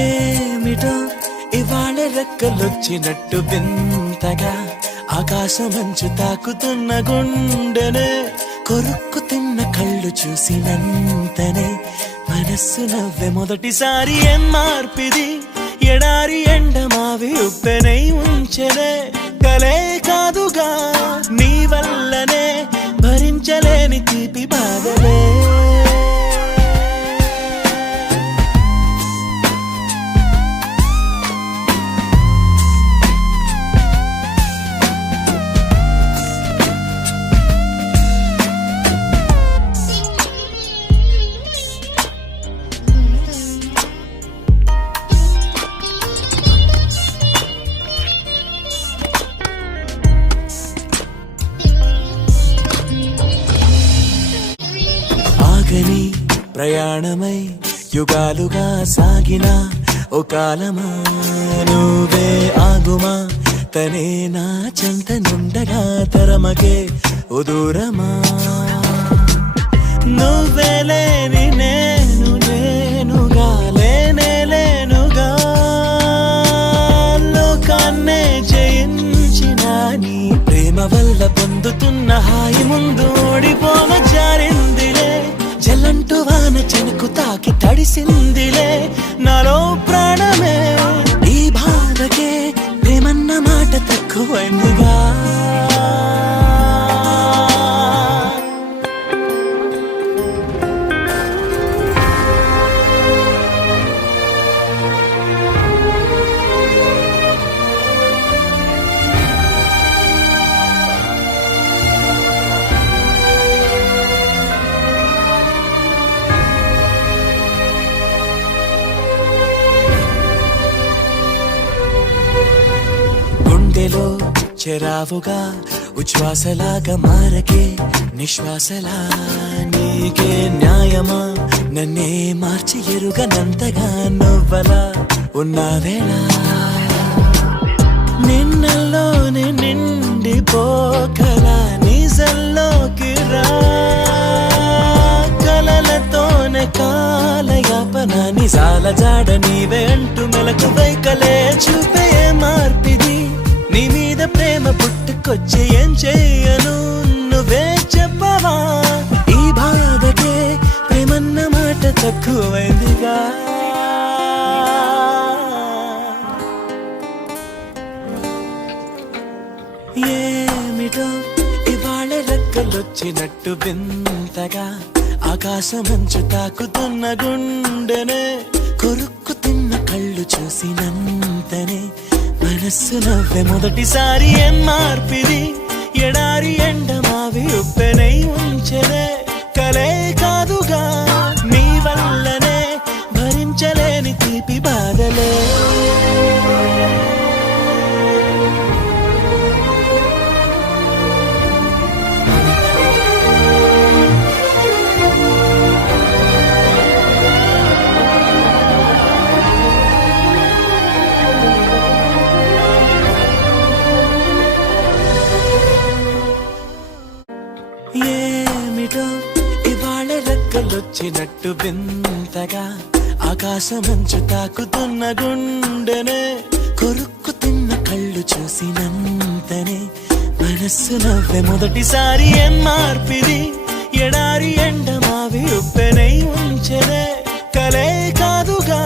ఏమిటో ఇవాళ రెక్కలొచ్చినట్టు వింతగా ఆకాశమంచు తాకుతున్న గుండెనే కొరుక్కు తిన్న కళ్ళు చూసినంతనే మనస్సు నవ్వే మొదటిసారి ఏం మార్పిది ఎడారి ఎండమావి ఉప్పెనై ఉంచెనే కలే కాదుగా నీ వల్లనే భరించలేని తీపి బాధలే ఆగని ప్రయాణమై యుగాలుగా సాగిన ఓ కాలమా నువ్వే ఆగుమా తనే నా చెంత నుండగా తరమకే ఓ దూరమా నువ్వే లేని నేను నేనుగా లేనే లేనుగా లోకాన్నే జయించిన నీ ప్రేమ వల్ల పొందుతున్న హాయి ముందు ఓడిపోన జారిందిలే జలంటు వాన చెనుకు తాకి తడిసిందిలే నాలో ప్రాణమే ఈ బాధకే ప్రేమన్న మాట తక్కువైందిగా గుండెలో చెరావుగా ఉచ్ఛ్వాసలాగా మారకే నిశ్వాసలా నీకే న్యాయమా నన్నే మార్చి ఎరుగనంతగా నువ్వలా ఉన్నావేళ నిన్నల్లోనే నిండిపోకలా నిజల్లోకి రా కలలతోనే కాలయాపన నిజాల జాడ నీవే అంటూ మెలకు వైకలే చూపే మార్పిది నీ మీద ప్రేమ పుట్టుకొచ్చి ఏం చెయ్యను నువ్వే చెప్పవా ఈ బాధకే ప్రేమన్న మాట తక్కువైందిగా ఏమిటో ఇవాళ రెక్కలొచ్చినట్టు వింతగా ఆకాశమంచు తాకుతున్న గుండెనే కొరుక్కు తిన్న కళ్ళు చూసినంతనే మనస్సు నవ్వే మొదటిసారి ఏం మార్పిది ఎడారి ఎండమావి ఉప్పెనై ఉంచెనే కలే కాదుగా నీ వల్లనే భరించలేని తీపి బాధలే ఏమిటో ఇవాళ రెక్కలొచ్చినట్టు వింతగా ఆకాశమంచు తాకుతున్న గుండెనే కొరుక్కు తిన్న కళ్ళు చూసినంతనే మనస్సు నవ్వే మొదటిసారి ఏం మార్పిది ఎడారి ఎండమావి ఉప్పెనై ఉంచెనే కలే కాదుగా